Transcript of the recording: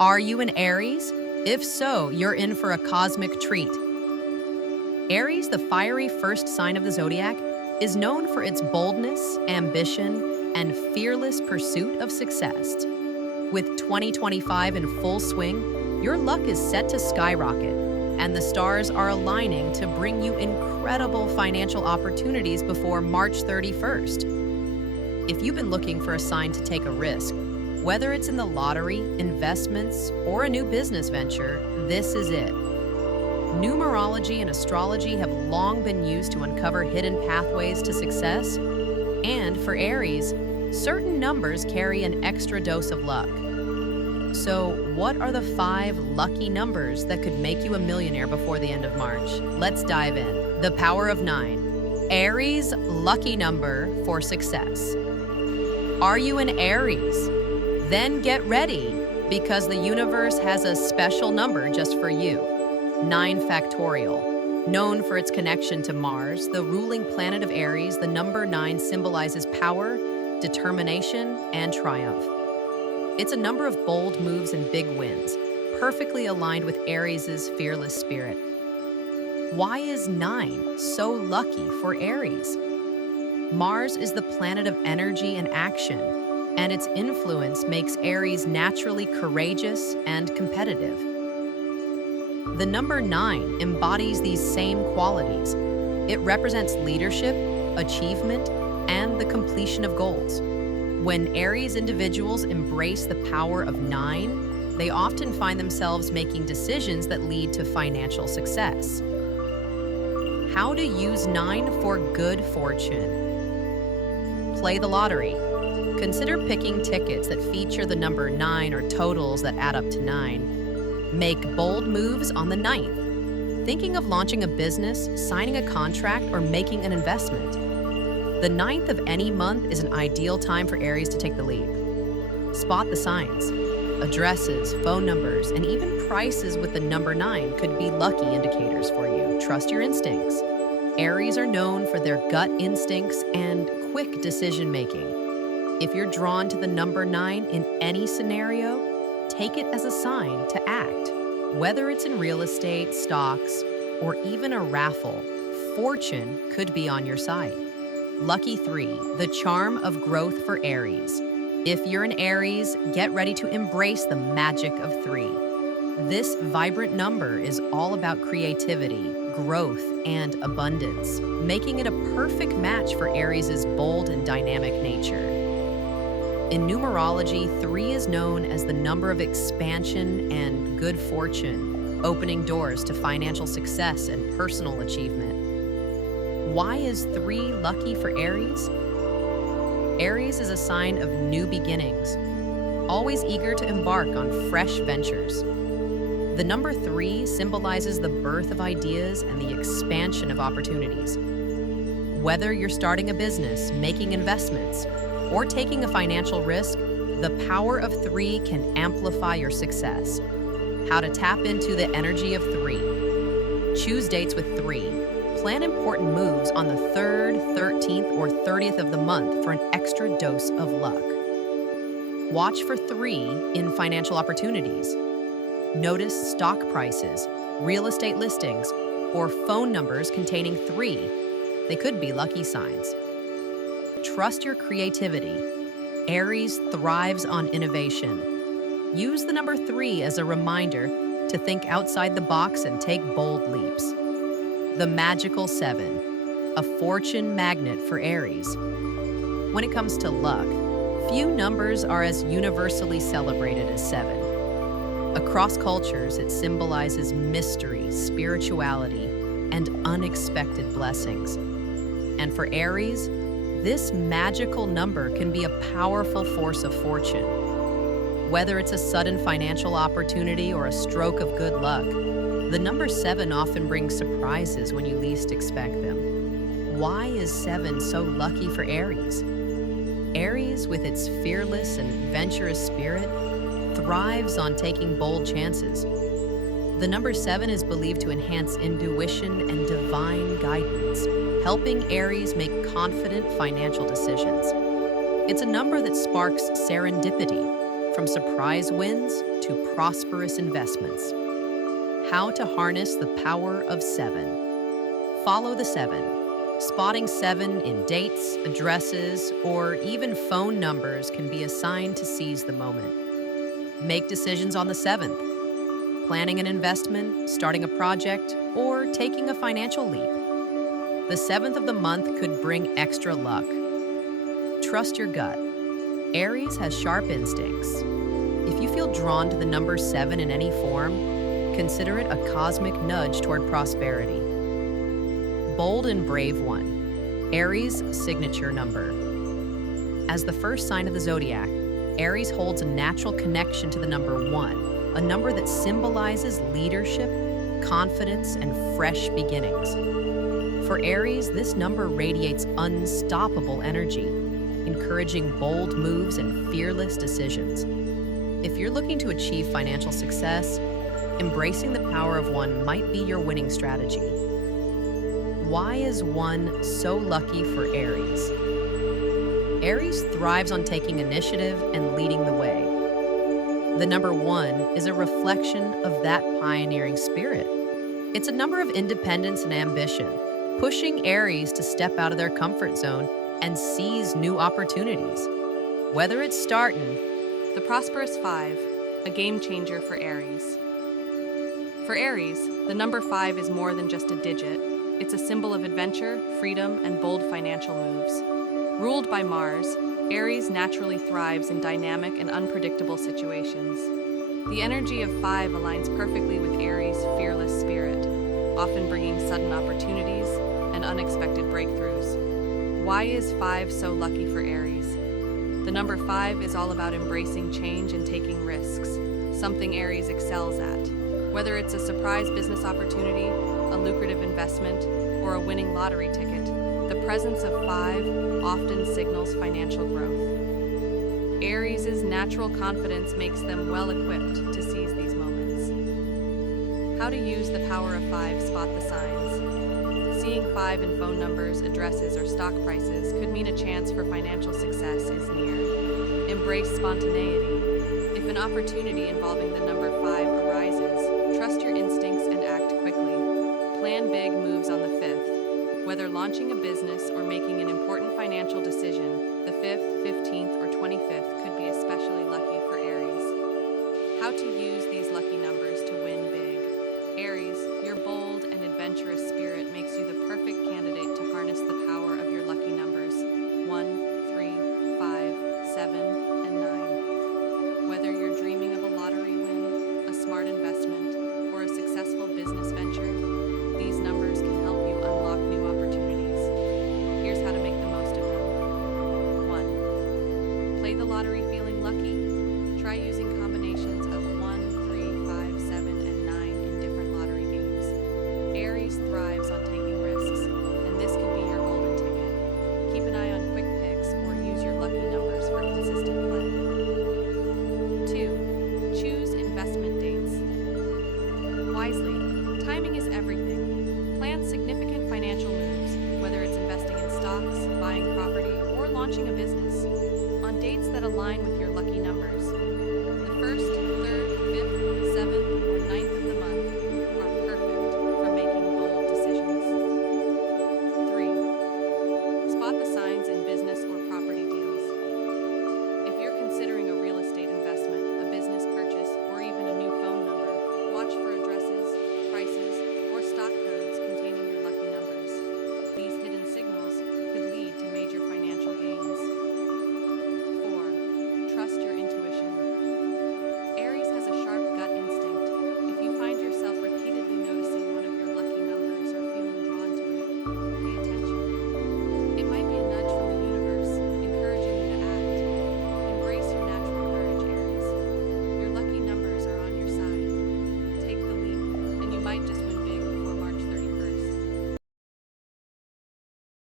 Are you an Aries? If so, you're in for a cosmic treat. Aries, the fiery first sign of the zodiac, is known for its boldness, ambition, and fearless pursuit of success. With 2025 in full swing, your luck is set to skyrocket, and the stars are aligning to bring you incredible financial opportunities before March 31st. If you've been looking for a sign to take a risk, whether it's in the lottery, investments, or a new business venture, this is it. Numerology and astrology have long been used to uncover hidden pathways to success, and for Aries, certain numbers carry an extra dose of luck. So, what are the 5 lucky numbers that could make you a millionaire before the end of March? Let's dive in. The power of 9. Aries' lucky number for success. Are you an Aries? Then get ready, because the universe has a special number just for you. 9 factorial. Known for its connection to Mars, the ruling planet of Aries, the number 9 symbolizes power, determination, and triumph. It's a number of bold moves and big wins, perfectly aligned with Aries' fearless spirit. Why is 9 so lucky for Aries? Mars is the planet of energy and action, and its influence makes Aries naturally courageous and competitive. The number 9 embodies these same qualities. It represents leadership, achievement, and the completion of goals. When Aries individuals embrace the power of 9, they often find themselves making decisions that lead to financial success. How to use 9 for good fortune. Play the lottery. Consider picking tickets that feature the number 9 or totals that add up to 9. Make bold moves on the 9th. Thinking of launching a business, signing a contract, or making an investment. The 9th of any month is an ideal time for Aries to take the leap. Spot the signs. Addresses, phone numbers, and even prices with the number 9 could be lucky indicators for you. Trust your instincts. Aries are known for their gut instincts and quick decision-making. If you're drawn to the number 9 in any scenario, take it as a sign to act. Whether it's in real estate, stocks, or even a raffle, fortune could be on your side. Lucky 3, the charm of growth for Aries. If you're an Aries, get ready to embrace the magic of 3. This vibrant number is all about creativity, growth, and abundance, making it a perfect match for Aries' bold and dynamic nature. In numerology, 3 is known as the number of expansion and good fortune, opening doors to financial success and personal achievement. Why is 3 lucky for Aries? Aries is a sign of new beginnings, always eager to embark on fresh ventures. The number 3 symbolizes the birth of ideas and the expansion of opportunities. Whether you're starting a business, making investments, or taking a financial risk, the power of 3 can amplify your success. How to tap into the energy of 3. Choose dates with 3. Plan important moves on the 3rd, 13th, or 30th of the month for an extra dose of luck. Watch for 3 in financial opportunities. Notice stock prices, real estate listings, or phone numbers containing 3. They could be lucky signs. Trust your creativity. Aries thrives on innovation. Use the number 3 as a reminder to think outside the box and take bold leaps. The magical 7, a fortune magnet for Aries. When it comes to luck, few numbers are as universally celebrated as 7. Across cultures, it symbolizes mystery, spirituality, and unexpected blessings. And for Aries, this magical number can be a powerful force of fortune. Whether it's a sudden financial opportunity or a stroke of good luck, the number 7 often brings surprises when you least expect them. Why is 7 so lucky for Aries? Aries, with its fearless and adventurous spirit, thrives on taking bold chances. The number 7 is believed to enhance intuition and divine guidance, helping Aries make confident financial decisions. It's a number that sparks serendipity, from surprise wins to to prosperous investments. How to harness the power of 7. Follow the 7. Spotting 7 in dates, addresses, or even phone numbers can be a sign to seize the moment. Make decisions on the 7th. Planning an investment, starting a project, or taking a financial leap. The 7th of the month could bring extra luck. Trust your gut. Aries has sharp instincts. If you feel drawn to the number 7 in any form, consider it a cosmic nudge toward prosperity. Bold and brave one. Aries' signature number. As the first sign of the Zodiac, Aries holds a natural connection to the number 1, a number that symbolizes leadership, confidence, and fresh beginnings. For Aries, this number radiates unstoppable energy, encouraging bold moves and fearless decisions. If you're looking to achieve financial success, embracing the power of 1 might be your winning strategy. Why is 1 so lucky for Aries? Aries thrives on taking initiative and leading the way. The number 1 is a reflection of that pioneering spirit. It's a number of independence and ambition, pushing Aries to step out of their comfort zone and seize new opportunities. Whether it's starting The prosperous 5, a game changer for Aries. For Aries, the number 5 is more than just a digit. It's a symbol of adventure, freedom, and bold financial moves. Ruled by Mars, Aries naturally thrives in dynamic and unpredictable situations. The energy of 5 aligns perfectly with Aries' fearless spirit, often bringing sudden opportunities and unexpected breakthroughs. Why is 5 so lucky for Aries? The number 5 is all about embracing change and taking risks, something Aries excels at. Whether it's a surprise business opportunity, a lucrative investment, or a winning lottery ticket, the presence of 5 often signals financial growth. Aries' natural confidence makes them well-equipped to seize these moments. How to use the power of 5, spot the signs. Seeing 5 in phone numbers, addresses, or stock prices could mean a chance for financial success is near. Embrace spontaneity. If an opportunity involving the number 5 arises, trust your instincts and act quickly. Plan big moves on the 5th. Whether launching a business or making an important financial decision, the 5th, 15th, or 25th could be especially lucky for Aries. How to use these lucky numbers to win big. Aries, your bold and adventurous spirit makes you the perfect candidate to harness the power of your lucky numbers 1, 3, 5, 7, and 9. Whether you're dreaming of a lottery win, a smart investment, or a successful business venture, these numbers can help you unlock new opportunities. Here's how to make the most of them. 1. Play the lottery feeling lucky? Try using combinations of 1, 3, 5, 7, and 9 in different lottery games. Aries thrives on taking risks, and this could be your golden ticket. Keep an eye on quick picks or use your lucky numbers for consistent play. 2. Choose investment dates wisely. Timing is everything. Plan significant financial moves, whether it's investing in stocks, buying property, or launching a business.